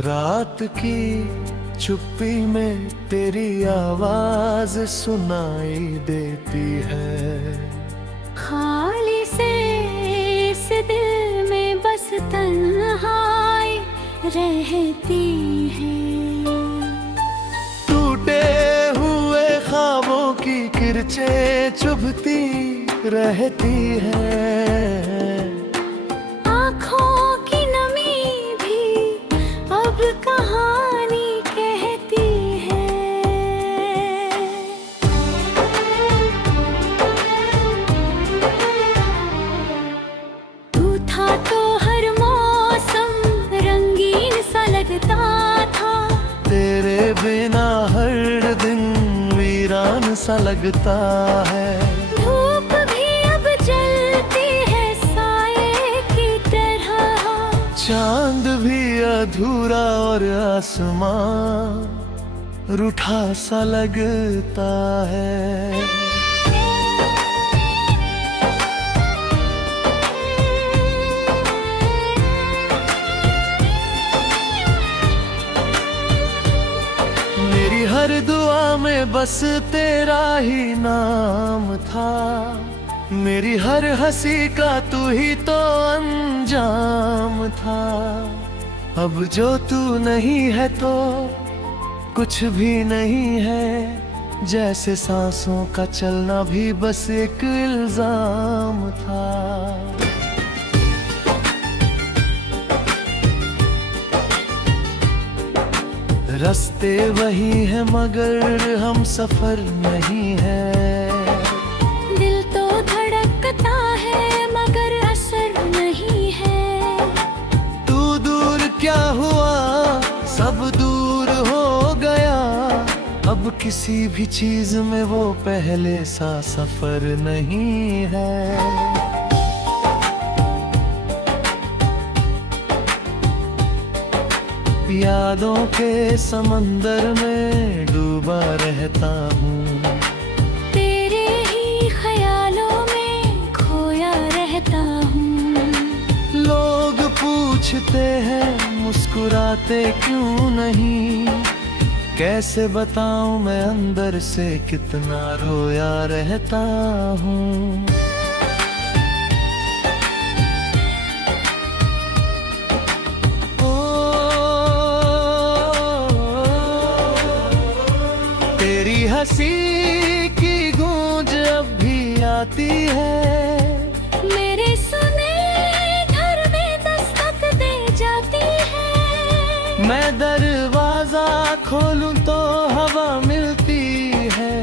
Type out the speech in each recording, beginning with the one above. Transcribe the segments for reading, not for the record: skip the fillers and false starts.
रात की चुप्पी में तेरी आवाज सुनाई देती है। खाली से इस दिल में बस तन्हाई रहती है। टूटे हुए ख्वाबों की किरचें चुभती रहती है। आँखों की नमी भी अब कहानी कहती है। तू था तो हर मौसम रंगीन सा लगता था। तेरे बिना हर दिन वीरान सा लगता है। धूप भी अब जलती है साये की तरह। चांद भी अधूरा और आसमां रूठा सा लगता है। मेरी हर दुआ में बस तेरा ही नाम था। मेरी हर हंसी का तू ही तो अंजाम था। अब जो तू नहीं है तो कुछ भी नहीं है। जैसे सांसों का चलना भी बस एक इल्जाम था। रास्ते वही है मगर हम सफर नहीं है। दिल तो धड़कता है मगर असर नहीं है। तू दूर क्या हुआ सब दूर हो गया। अब किसी भी चीज में वो पहले सा सफर नहीं है। यादों के समंदर में डूबा रहता हूँ। तेरे ही ख्यालों में खोया रहता हूँ। लोग पूछते हैं मुस्कुराते क्यों नहीं। कैसे बताऊं मैं अंदर से कितना रोया रहता हूँ। तेरी हंसी की गूंज अब भी आती है। मेरे सुने घर में दस्तक दे जाती है। मैं दरवाजा खोलूं तो हवा मिलती है।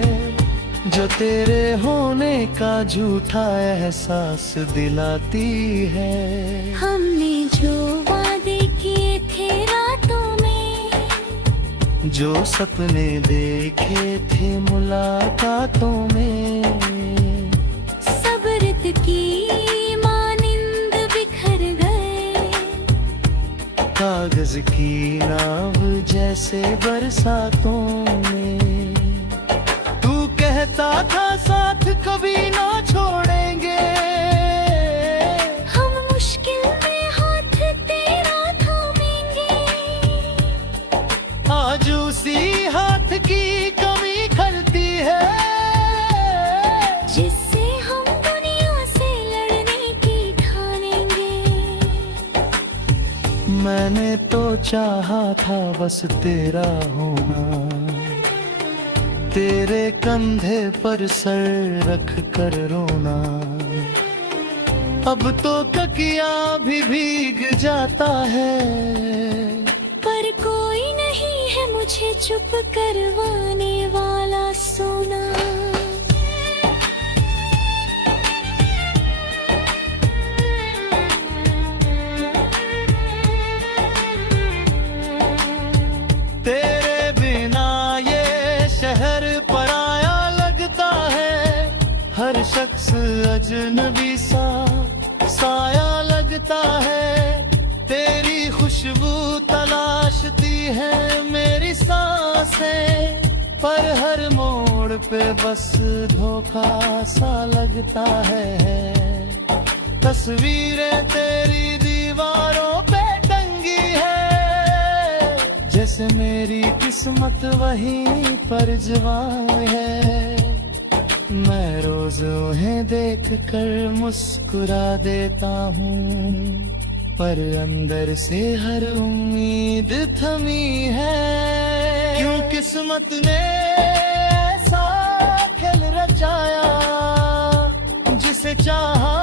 जो तेरे होने का झूठा एहसास दिलाती है। हमने जो वादे किए थे रातों में, जो सपने देखे थे मुलाकातों में, सब रित की मानिंद बिखर गए। कागज की नाव जैसे बरसातों में। तू कहता था साथ कभी ना छोड़ेंगे। हम मुश्किल में हाथ तेरा थामेंगे। आज उसी हाथ की कमी खलती है। जिससे हम दुनिया से लड़ने की ठानेंगे। मैंने तो चाहा था बस तेरा होना। तेरे कंधे पर सर रख कर रोना। अब तो तकिया भी भीग जाता है। पर कोई नहीं है मुझे चुप करवाने वाला सोना। तेरे बिना ये शहर पराया लगता है। हर शख्स अजनबी सा साया लगता है। तेरी खुशबू तलाशती है मेरी सांसें। पर हर मोड़ पे बस धोखा सा लगता है। तस्वीरें तेरी दीवारों पे टंगी है। जैसे मेरी किस्मत वहीं पर जवां है। मैं रोज उन्हें देख कर मुस्कुरा देता हूँ, पर अंदर से हर उम्मीद थमी है। क्यों किस्मत ने ऐसा खेल रचाया, जिसे चाहा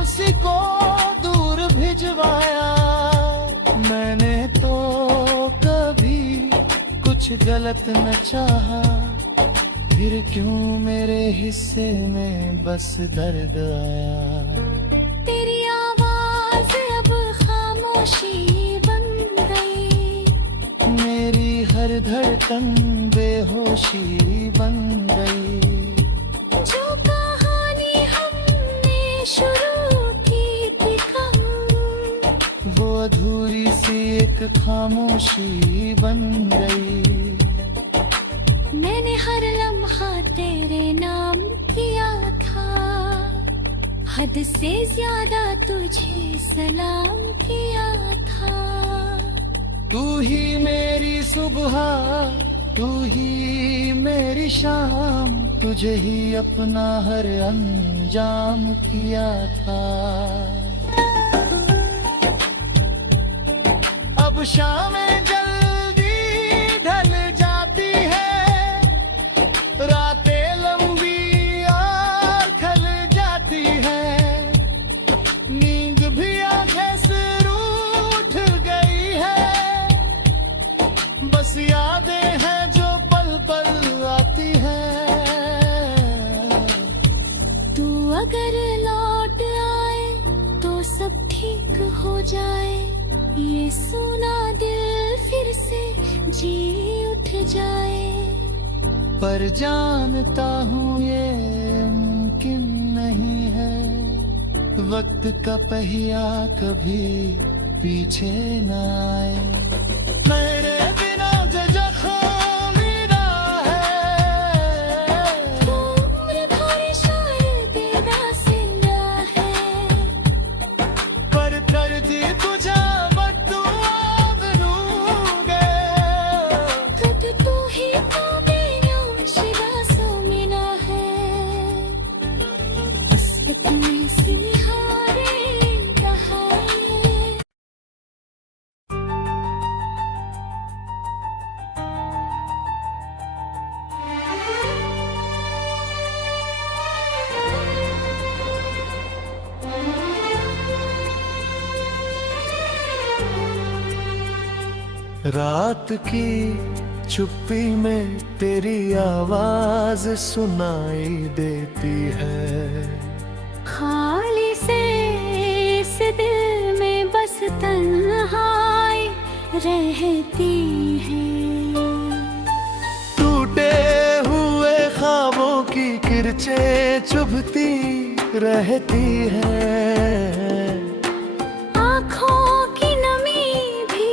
उसी को दूर भिजवाया। मैंने तो कभी कुछ गलत न चाहा, फिर क्यों मेरे हिस्से में बस दर्द आया। तेरी आवाज अब खामोशी बन गई, मेरी हर धड़कन बेहोशी बन गई। जो कहानी हमने शुरू की थी कम, वो अधूरी सी एक खामोशी बन गई। मैंने हर लम्हा तेरे नाम किया था, हद से ज्यादा तुझे सलाम किया था। तू ही मेरी सुबह, तू ही मेरी शाम, तुझे ही अपना हर अंजाम किया था। अब शामें जल्दी ढल जाती है, रातें लंबी और खल जाती है। नींद भी आंखें से रूठ गई है, बस यादें हैं जो पल पल आती हैं। तू अगर लौट आए तो सब ठीक हो जाए, ये सुना दिल फिर से जी उठ जाए। पर जानता हूँ ये मुमकिन नहीं है, वक्त का पहिया कभी पीछे न आए। मेरे बिना जो जख्म मेरा है, उम्र भर शायद बेदासिया है, पर करती तुझे बद्दुआ दूंगे। खुद तू ही तो मेरा शिरासों मिला है। बस अपने से निहारे रहा है। रात की चुप्पी में तेरी आवाज सुनाई देती है। खाली से इस दिल में बस तन्हाई रहती है। टूटे हुए ख्वाबों की किरचें चुभती रहती है। आँखों की नमी भी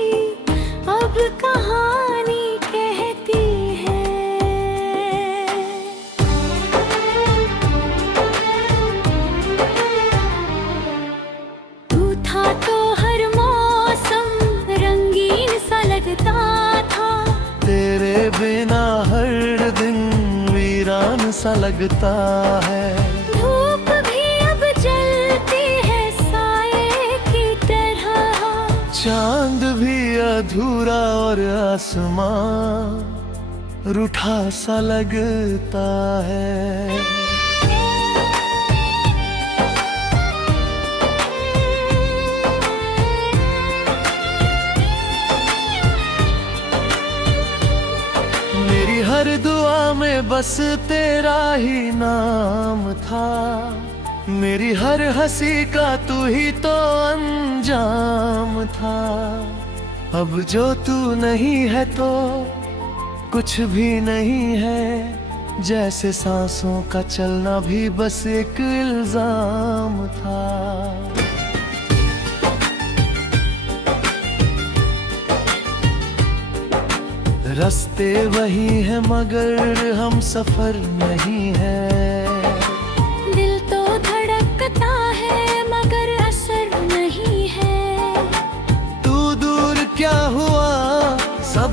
अब कहानी कहती है। तू था तो हर मौसम रंगीन सा लगता था, तेरे बिना हर दिन वीरान सा लगता है। धूप भी अब जलती है साए की तरह, चांद भी अधूरा और आसमां रूठा सा लगता है। मेरी हर दुआ में बस तेरा ही नाम था, मेरी हर हंसी का तू ही तो अंजाम था। अब जो तू नहीं है तो कुछ भी नहीं है, जैसे सांसों का चलना भी बस एक इल्जाम था। रास्ते वही है मगर हम सफर नहीं है। दिल तो धड़कता है मगर असर नहीं है। तू दूर क्या हुआ सब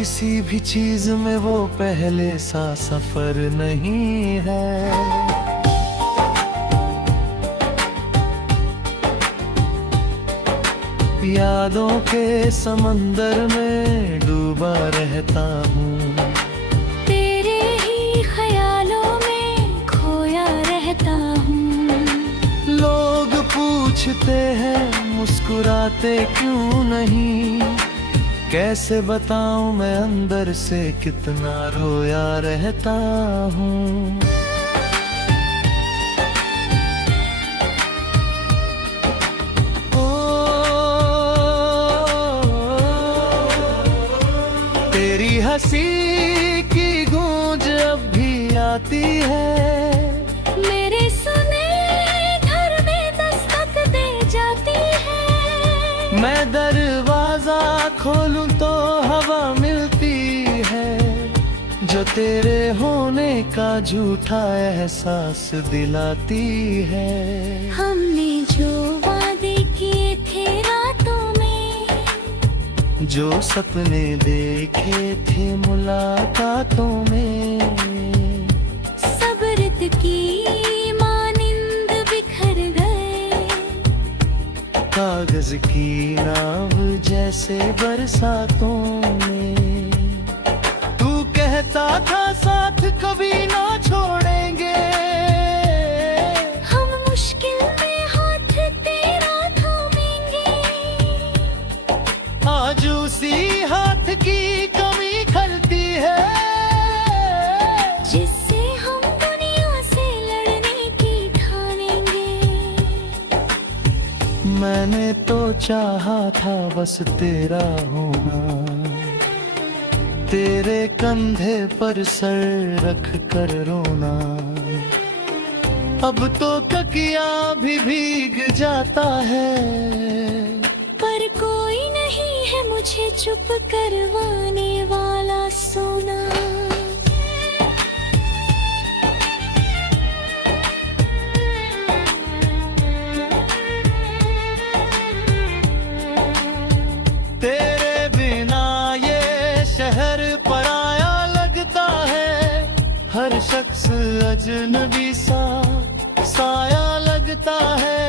किसी भी चीज में वो पहले सा सफर नहीं है। यादों के समंदर में डूबा रहता हूँ, तेरे ही ख्यालों में खोया रहता हूँ। लोग पूछते हैं मुस्कुराते क्यों नहीं, कैसे बताऊं मैं अंदर से कितना रोया रहता हूँ। तेरी हंसी की गूंज अब भी आती है, मेरे सुने घर में दस्तक दे जाती है। मैं दरवाजा खोलूं तो हवा मिलती है, जो तेरे होने का झूठा एहसास दिलाती है। हमने जो वादे किए थे रातों में, जो सपने देखे थे मुलाकातों में, सब रित की मानिंद बिखर गए। कागज की नाव जैसे बरसातों में, तू कहता था साथ कभी ना छोड़ेंगे। हम मुश्किल में हाथ तेरा थामेंगे, आज उसी हाथ की कमी खलती है, जिससे हम दुनिया से लड़ने की ठानेंगे। मैंने तो चाहा था बस तेरा होना, तेरे कंधे पर सर रख कर रोना। अब तो तकिया भी भीग जाता है, पर कोई नहीं है मुझे चुप करवाने वाला सोना। तेरे बिना ये शहर पराया लगता है, हर शख्स अजनबी सा साया लगता है।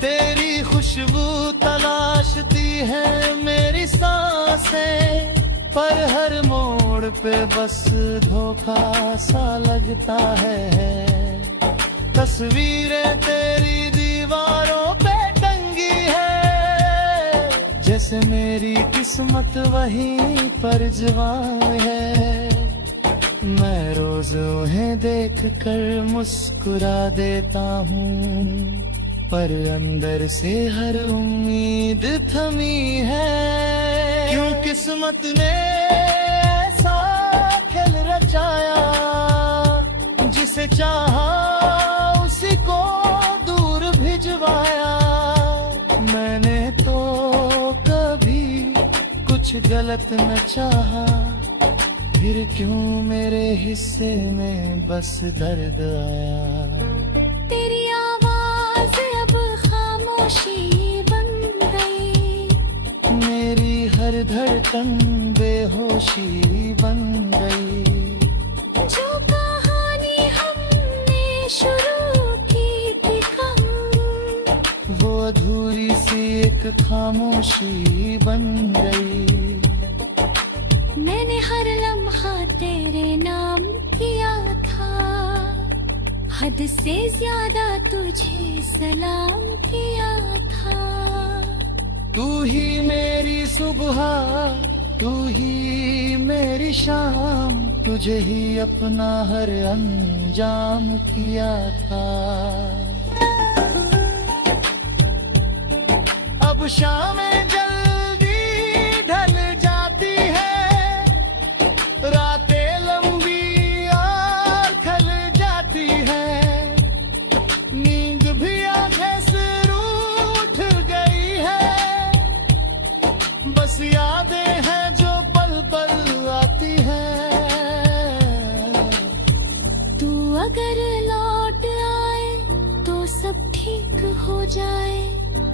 तेरी खुशबू तलाशती है मेरी सांसें, पर हर मोड़ पे बस धोखा सा लगता है। तस्वीरें तेरी दीवारों पे टंगी है, जैसे मेरी किस्मत वहीं पर जवां है। मैं रोज उन्हें देख कर मुस्कुरा देता हूँ, पर अंदर से हर उम्मीद थमी है। क्यों किस्मत ने ऐसा खेल रचाया, जिसे चाहा उसी को दूर भिजवाया। मैंने तो कभी कुछ गलत न चाहा, फिर क्यों मेरे हिस्से में बस दर्द आया। तेरी आवाज अब खामोशी बन गई, मेरी हर धड़कन बेहोशी बन गई। जो कहानी हमने शुरू की थी कम, वो अधूरी सी एक खामोशी बन गई। मैंने हर लम्हा तेरे नाम किया था, हद से ज्यादा तुझे सलाम किया था। तू ही मेरी सुबह, तू ही मेरी शाम, तुझे ही अपना हर अंजाम किया था। अब शामें जल्दी ढल जाती है, रातें लंबी और खल जाती है। नींद भी आंखें से रूठ गई है, बस यादें हैं जो पल पल आती हैं। तू अगर लौट आए तो सब ठीक हो जाए,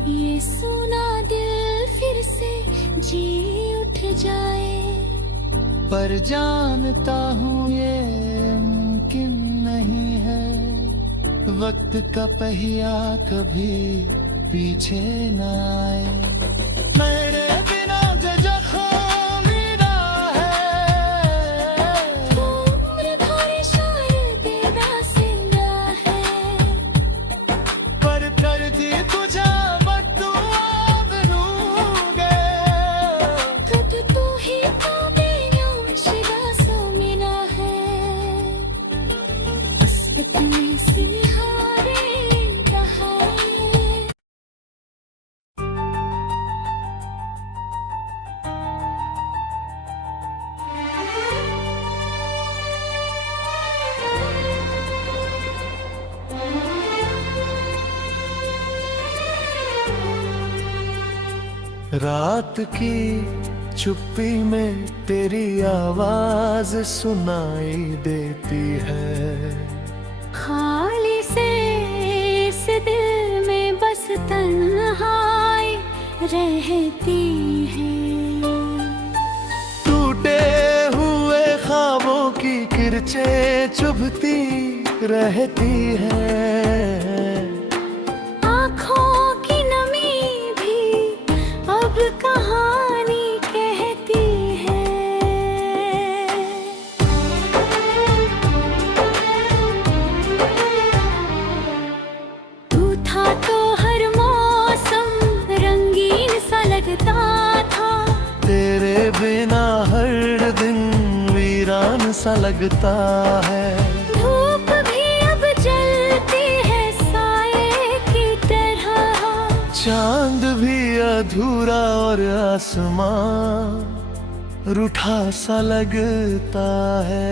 ये सुना दिल फिर से जी उठ जाए। पर जानता हूँ ये मुमकिन नहीं है, वक्त का पहिया कभी पीछे न आए। मेरे बिना जो जख्म मेरा है, वो उम्र भर शायद बेरासिया है, पर कर दी तुझे बद्दुआ बनूंगे। कद तू ही तो बेयों शिवा सो मिला है, किस्मत में सिलहारे रहा है। रात की चुप्पी में तेरी आवाज सुनाई देती है। खाली से इस दिल में बस तन्हाई रहती है। टूटे हुए ख्वाबों की किरचें चुभती रहती है। आँखों की नमी भी अब कहानी कहती है। तू था तो हर मौसम रंगीन सा लगता था, तेरे बिना हर दिन वीरान सा लगता है। धूप भी अब जलती है साए की तरह, चांद भी अधूरा और आसमां रूठा सा लगता है।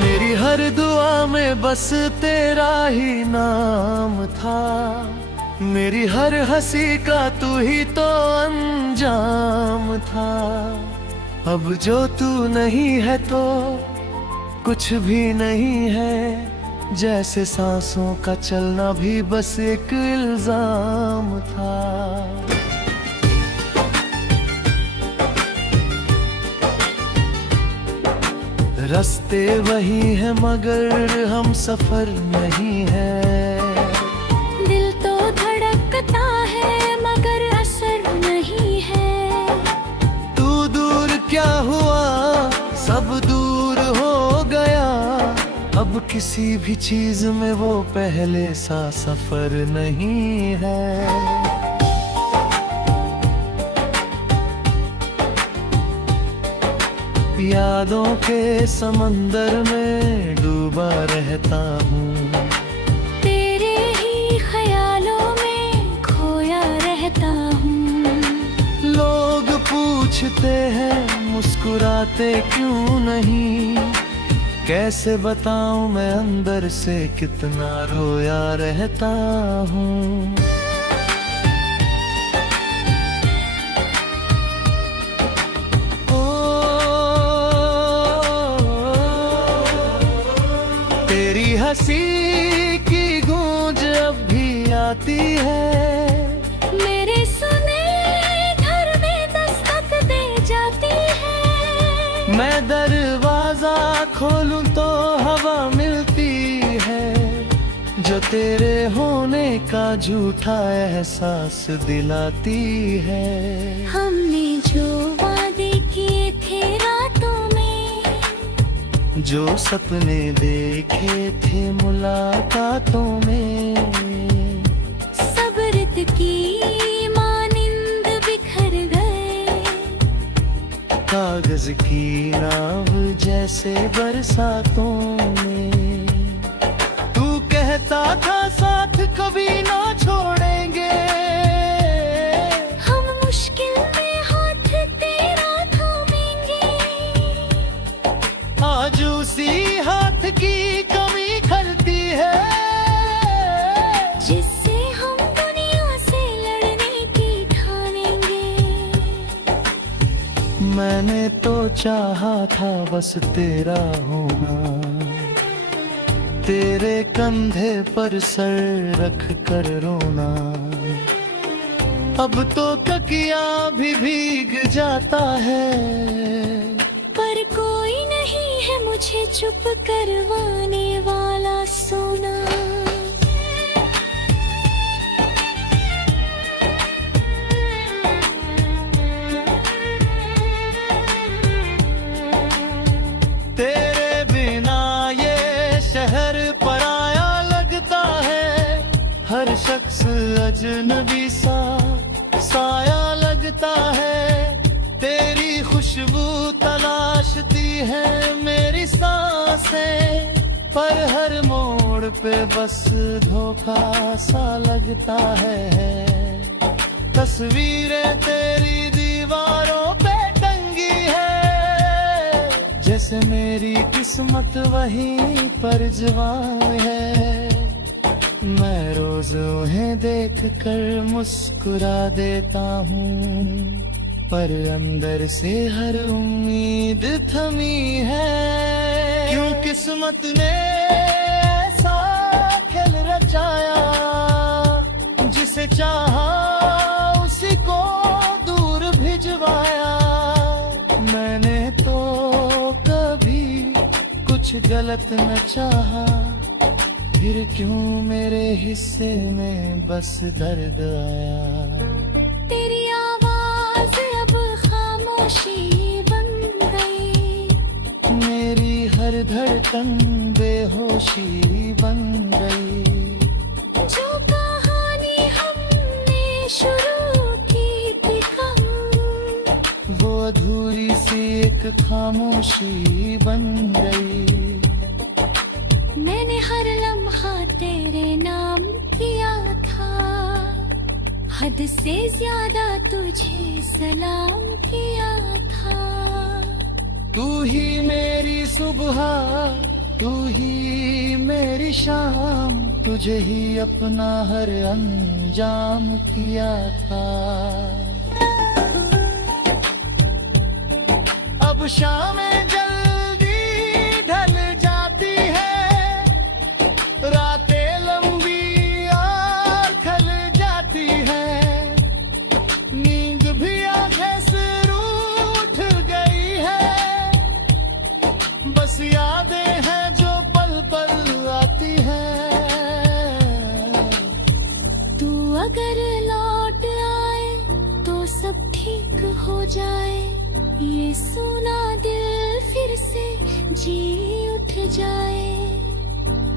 मेरी हर दुआ में बस तेरा ही नाम था, मेरी हर हंसी का तू ही तो अंजाम था। अब जो तू नहीं है तो कुछ भी नहीं है, जैसे सांसों का चलना भी बस एक इल्जाम था। रास्ते वही है मगर हम सफर नहीं है। दिल तो धड़कता है मगर असर नहीं है। तू दूर क्या हुआ, सब दूर हो गया। अब किसी भी चीज में वो पहले सा सफर नहीं है। यादों के समंदर में डूबा रहता हूँ, तेरे ही ख्यालों में खोया रहता हूँ। लोग पूछते हैं मुस्कुराते क्यों नहीं, कैसे बताऊं मैं अंदर से कितना रोया रहता हूँ। तेरी हंसी की गूंज अब भी आती है, मेरे सुने घर में दस्तक दे जाती है। मैं दरवाजा खोलूं तो हवा मिलती है, जो तेरे होने का झूठा एहसास दिलाती है। हमने जो वादे किए थे रातों में, जो सपने देखे थे मुलाकातों में, सब रित की मानिंद बिखर गए। कागज की नाव जैसे बरसातों में, तू कहता था साथ कभी ना छोड़ेंगे। हम मुश्किल में हाथ तेरा थामेंगे, आज उसी हाथ की कमी खलती है, जिससे हम दुनिया से लड़ने की ठानेंगे। मैंने तो चाहा था बस तेरा होना, तेरे कंधे पर सर रख कर रोना। अब तो तकिया भी भीग जाता है, पर कोई नहीं है मुझे चुप करवाने वाला सोना। तेरे बिना ये शहर पराया लगता है, हर शख्स अजनबी सा साया लगता है। तेरी खुशबू तलाशती है मेरी सांसें, पर हर मोड़ पे बस धोखा सा लगता है। तस्वीरें तेरी दीवारों पे टंगी है, जैसे मेरी किस्मत वहीं पर जवां है। मैं रोज उन्हें देख कर मुस्कुरा देता हूँ, पर अंदर से हर उम्मीद थमी है। क्यों किस्मत ने ऐसा खेल रचाया, जिसे चाहा उसी को दूर भिजवाया। मैंने तो कभी कुछ गलत न चाहा, फिर क्यों मेरे हिस्से में बस दर्द आया। तेरी आवाज अब खामोशी बन गई, मेरी हर धड़कन बेहोशी बन गई। जो कहानी हमने शुरू की थी कम, वो अधूरी सी एक खामोशी बन गई। मैंने हर लम्हा तेरे नाम किया था, हद से ज्यादा तुझे सलाम किया था। तू ही मेरी सुबह, तू ही मेरी शाम, तुझे ही अपना हर अंजाम किया था। अब शामें जल्दी ढल जाती है, रातें लंबी और खल जाती है। नींद भी आंखें से रूठ गई है, बस यादें हैं जो पल पल आती हैं। तू अगर लौट आए तो सब ठीक हो जाए, ये सुना दिल फिर से जी उठ जाए।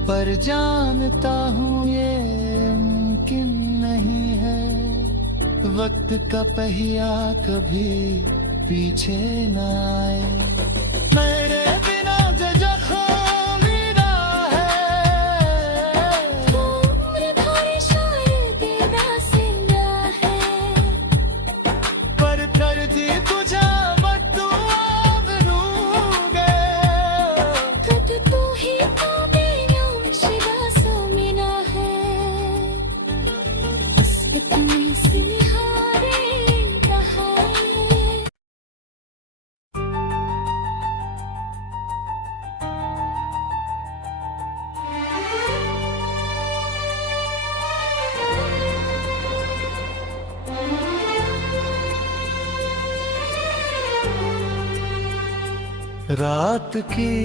पर जानता हूँ ये मुमकिन नहीं है, वक्त का पहिया कभी पीछे न आए। मेरे बिना जो जख्म मेरा है, वो उम्र भर शायद बेरासिया है, पर दर्द तुझा बदुआ दूंगे। कद तू ही तो मेरा शिरा सो मिला है। किस्मत में सिलहारे रहा है। रात की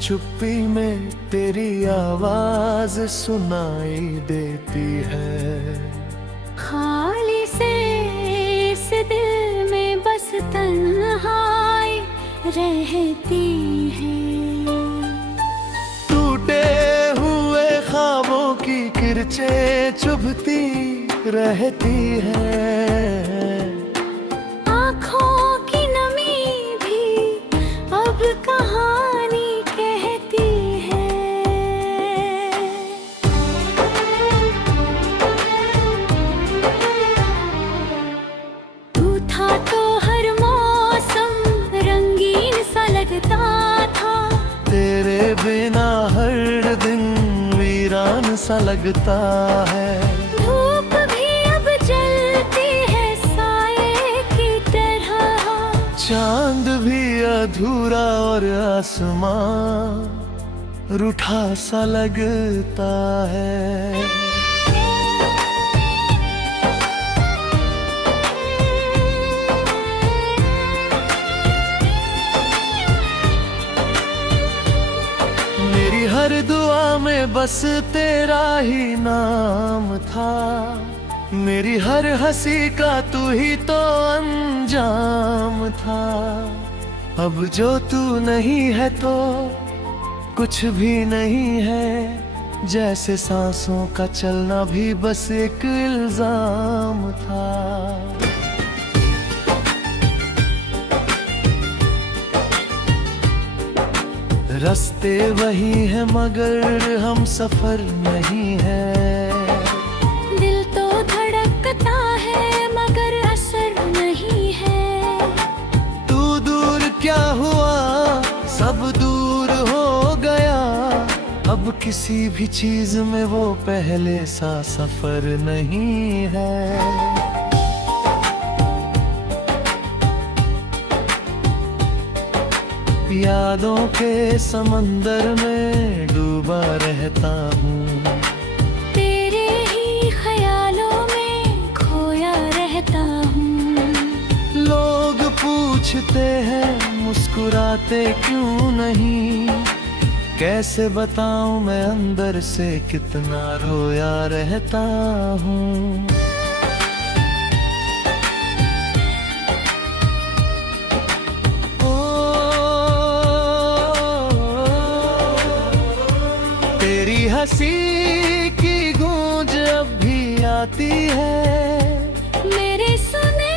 चुप्पी में तेरी आवाज सुनाई देती है। खाली से इस दिल में बस तन्हाई रहती है। टूटे हुए ख्वाबों की किरचें चुभती रहती है। आँखों की नमी भी अब कहानी कहती है। तू था तो हर मौसम रंगीन सा लगता था, तेरे बिना हर दिन वीरान सा लगता है। धूप भी अब जलती है साये की तरह, चांद भी अधूरा और आसमां रूठा सा लगता है। मेरी हर दुआ में बस तेरा ही नाम था, मेरी हर हंसी का तू ही तो अंजाम था। अब जो तू नहीं है तो कुछ भी नहीं है, जैसे सांसों का चलना भी बस एक इल्जाम था। रास्ते वही है मगर हम सफर नहीं है। दिल तो धड़कता है मगर असर नहीं है। तू दूर क्या हुआ, सब दूर हो गया। अब किसी भी चीज में वो पहले सा सफर नहीं है। यादों के समंदर में डूबा रहता हूँ, तेरे ही ख्यालों में खोया रहता हूँ। लोग पूछते हैं मुस्कुराते क्यों नहीं, कैसे बताऊं मैं अंदर से कितना रोया रहता हूँ। तेरी हंसी की गूंज अब भी आती है, मेरे सुने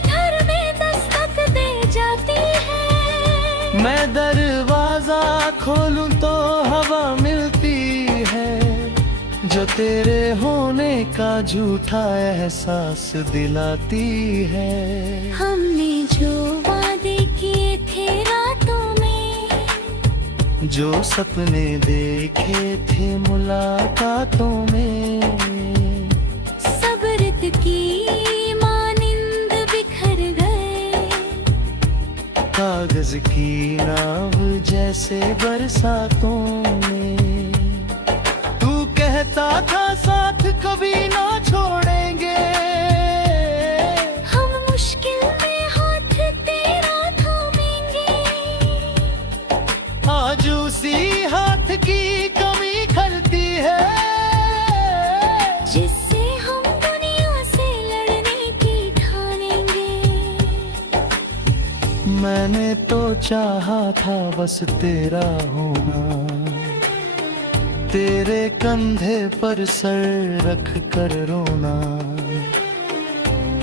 घर में दस्तक दे जाती है। मैं दरवाजा खोलूं तो हवा मिलती है, जो तेरे होने का झूठा एहसास दिलाती है। हमने जो वादे किए थे रातों में, जो सपने देखे थे मुलाकातों में, सब रित की मानिंद बिखर गए। कागज की नाव जैसे बरसातों में, तू कहता था साथ कभी ना छोड़ेंगे। हम मुश्किल में हाथ तेरा थामेंगे। आज उसी हाथ की कमी खलती है, जिससे हम दुनिया से लड़ने की ठानेंगे। मैंने तो चाहा था बस तेरा होना, तेरे कंधे पर सर रख कर रोना।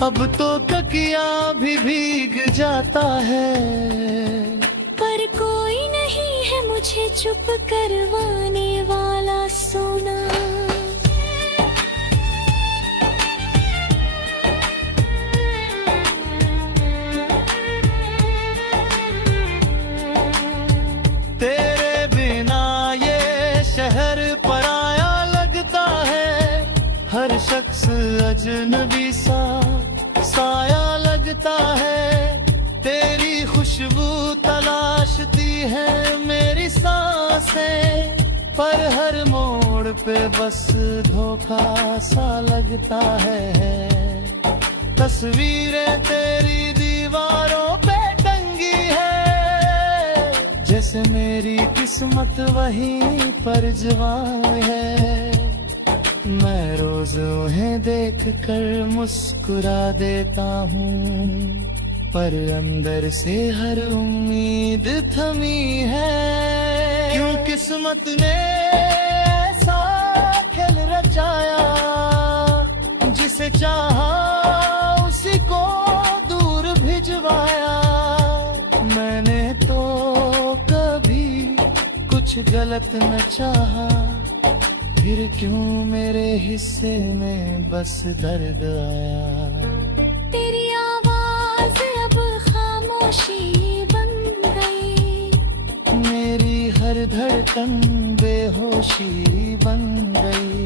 अब तो तकिया भी भीग जाता है, पर कोई नहीं है मुझे चुप करवाने वाला सोना। तेरे बिना ये शहर पराया लगता है, हर शख्स अजनबी सा साया लगता है। तेरी खुशबू तलाशती है मेरी सांसें, पर हर मोड़ पे बस धोखा सा लगता है। तस्वीरें तेरी दीवारों पे टंगी है, जैसे मेरी किस्मत वहीं पर जवां है। मैं रोज उन्हें देख कर मुस्कुरा देता हूँ, पर अंदर से हर उम्मीद थमी है। क्यों किस्मत ने ऐसा खेल रचाया, जिसे चाहा उसी को दूर भिजवाया। मैंने तो कभी कुछ गलत न चाहा, फिर क्यों मेरे हिस्से में बस दर्द आया। तेरी आवाज अब खामोशी बन गई, मेरी हर धड़कन बेहोशी बन गई।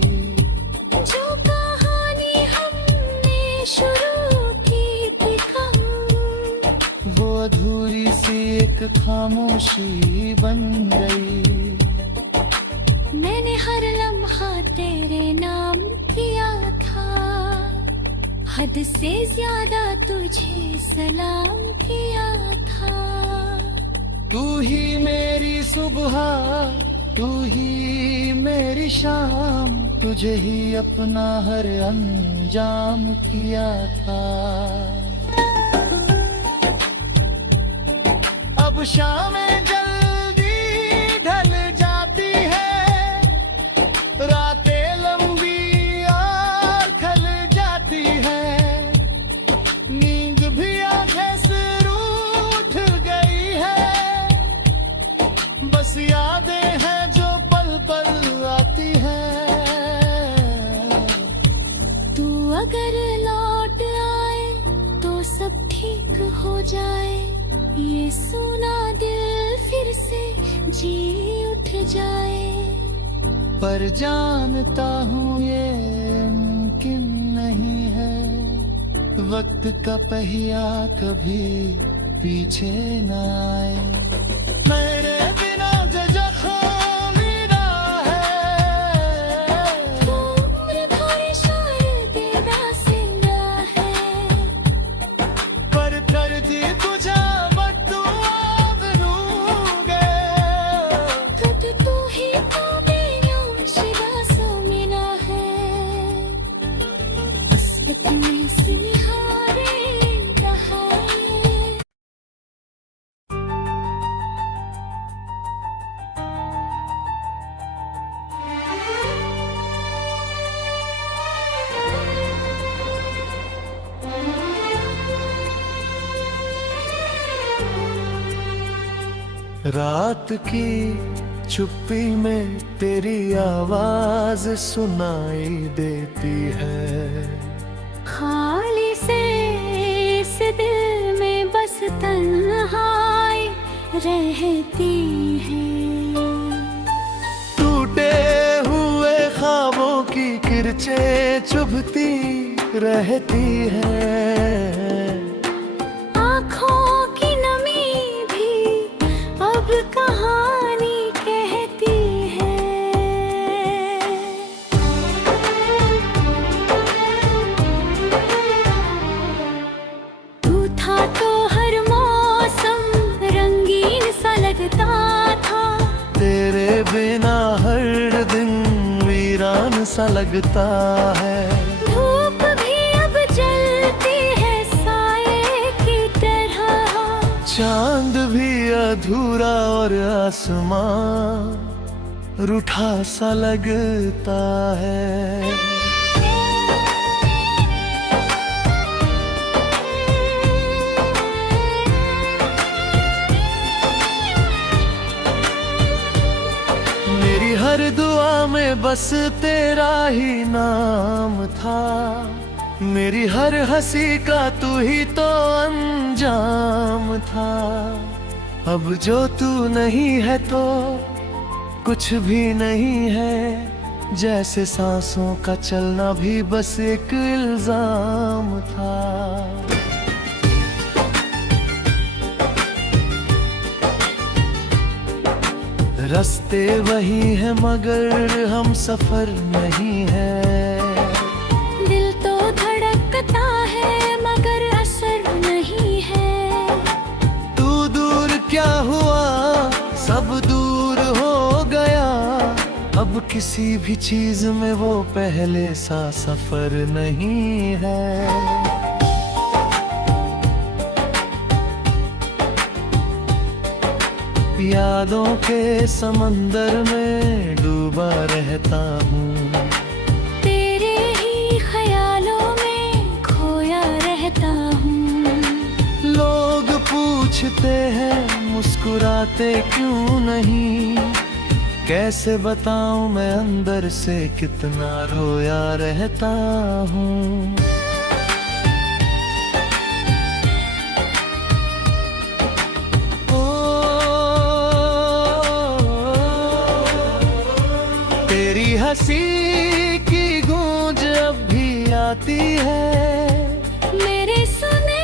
जो कहानी हमने शुरू की थी वो अधूरी सी एक खामोशी बन गई। मैंने हर लम्हा तेरे नाम किया था, हद से ज्यादा तुझे सलाम किया था। तू ही मेरी सुबह, तू ही मेरी शाम, तुझे ही अपना हर अंजाम किया था। अब शामें जल्दी ढल जाती है, रातें लंबी और खल जाती है, नींद भी आंखें से रूठ गई है, बस यादें हैं जो पल पल आती हैं। तू अगर लौट आए तो सब ठीक हो जाए, ये सुना दिल फिर से जी उठ जाए। पर जानता हूँ ये मुमकिन नहीं है, वक्त का पहिया कभी पीछे न आए। मेरे बिना जो जख्म मेरा है, तू उम्र भर शायद तेरा सिंगा है, पर दर्द तुझा तू ही तो मेरा शिवा सोमिना है। अस्पत में सिमहारे कहा रात की चुप्पी में तेरी आवाज सुनाई देती है। खाली से इस दिल में बस तन्हाई रहती है। टूटे हुए ख्वाबों की किरचें चुभती रहती है। आँखों की नमी भी अब कहानी कहती है। तू था तो हर मौसम रंगीन सा लगता था, तेरे बिना हर दिन वीरान सा लगता है। धूप भी अब जलती है साए की तरह, चांद भी अधूरा और आसमां रूठा सा लगता है। मेरी हर दुआ में बस तेरा ही नाम था, मेरी हर हंसी का तू ही तो अंजाम था। अब जो तू नहीं है तो कुछ भी नहीं है, जैसे सांसों का चलना भी बस एक इल्जाम था। रास्ते वही है मगर हम सफर नहीं है। दिल तो धड़कता है मगर असर नहीं है। तू दूर क्या हुआ, सब दूर हो गया, अब किसी भी चीज में वो पहले सा सफर नहीं है। यादों के समंदर में डूबा रहता हूँ, तेरे ही ख्यालों में खोया रहता हूँ। लोग पूछते हैं मुस्कुराते क्यों नहीं, कैसे बताऊं मैं अंदर से कितना रोया रहता हूँ। तेरी हंसी की गूंज अब भी आती है, मेरे सुने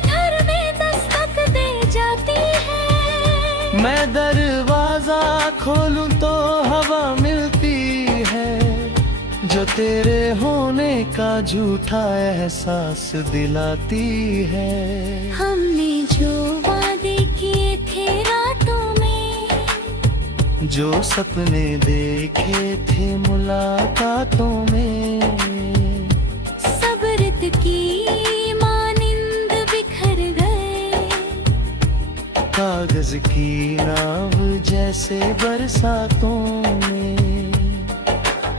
घर में दस्तक दे जाती है। मैं दरवाजा खोलूं तो हवा मिल जो तेरे होने का झूठा एहसास दिलाती है। हमने जो वादे किए थे रातों में, जो सपने देखे थे मुलाकातों में, सब रित की मानिंद बिखर गए। कागज की नाव जैसे बरसातों में।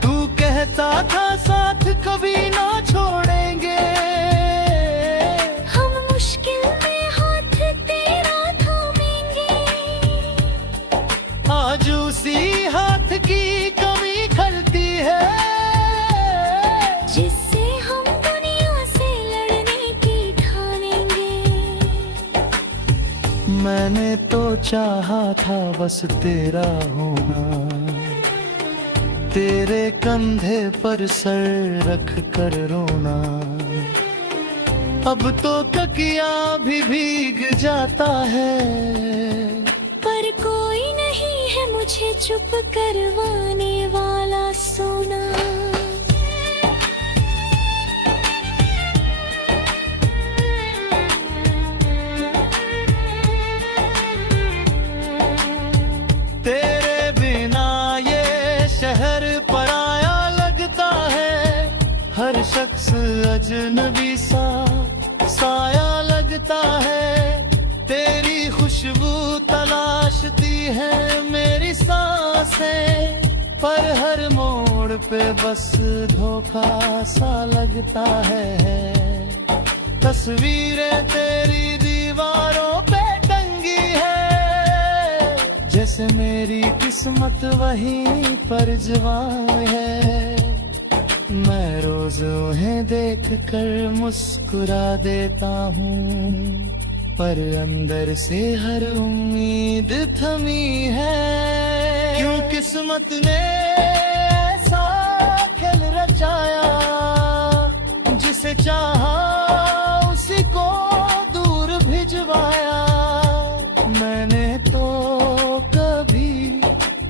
तू कहता था साथ कभी ना छोड़ेंगे, हम मुश्किल में हाथ तेरा थामेंगे। आज उसी हाथ की कमी खलती है, जिससे हम दुनिया से लड़ने की ठानेंगे। मैंने तो चाहा था बस तेरा होना, तेरे कंधे पर सर रख कर रोना। अब तो तकिया भी भीग जाता है, पर कोई नहीं है मुझे चुप करवाने वाला सोना। तेरे बिना ये शहर पराया लगता है। हर शख्स अजनबी सा साया लगता है। तेरी खुशबू तलाशती है मेरी सांसें, पर हर मोड़ पे बस धोखा सा लगता है। तस्वीरें तेरी दीवारों पे टंगी है, जैसे मेरी किस्मत वहीं पर जवां है। मैं रोज उन्हें देख कर मुस्कुरा देता हूँ, पर अंदर से हर उम्मीद थमी है। क्यों किस्मत ने ऐसा खेल रचाया, जिसे चाहा उसी को दूर भिजवाया। मैंने तो कभी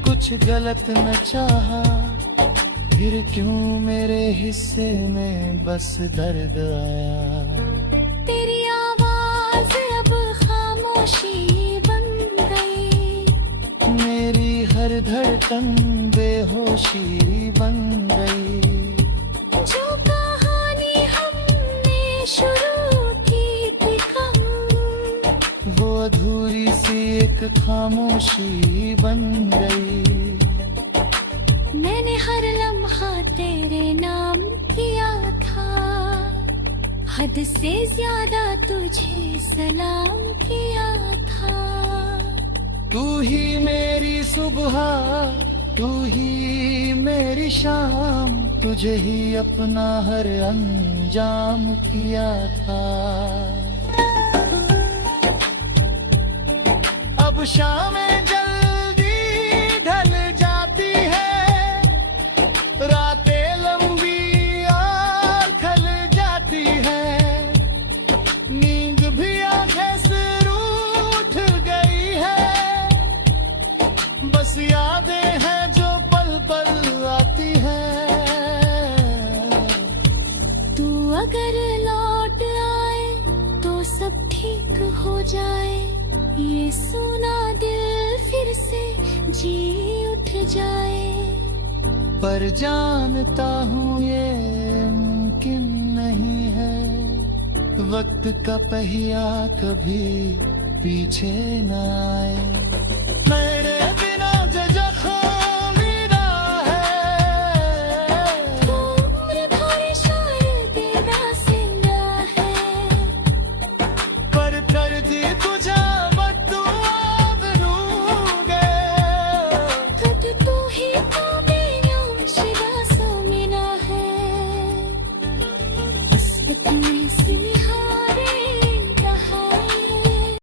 कुछ गलत न चाहा, फिर क्यों मेरे हिस्से में बस दर्द आया। तेरी आवाज अब खामोशी बन गई, मेरी हर धड़कन बेहोशी बन गई। जो कहानी हमने शुरू की थी कम, वो अधूरी सी एक खामोशी बन गई। मैंने हर लम्हा तेरे नाम किया था, हद से ज्यादा तुझे सलाम किया था। तू ही मेरी सुबह, तू ही मेरी शाम, तुझे ही अपना हर अंजाम किया था। अब शामें जल्दी ढल जाती है, रातें लंबी और खल जाती है। नींद भी आंखें से रूठ गई है, बस यादें हैं जो पल पल आती हैं। तू अगर लौट आए तो सब ठीक हो जाए, ये सुना दिल फिर से जी उठ जाए। पर जानता हूँ ये मुमकिन नहीं है, वक्त का पहिया कभी पीछे न आए।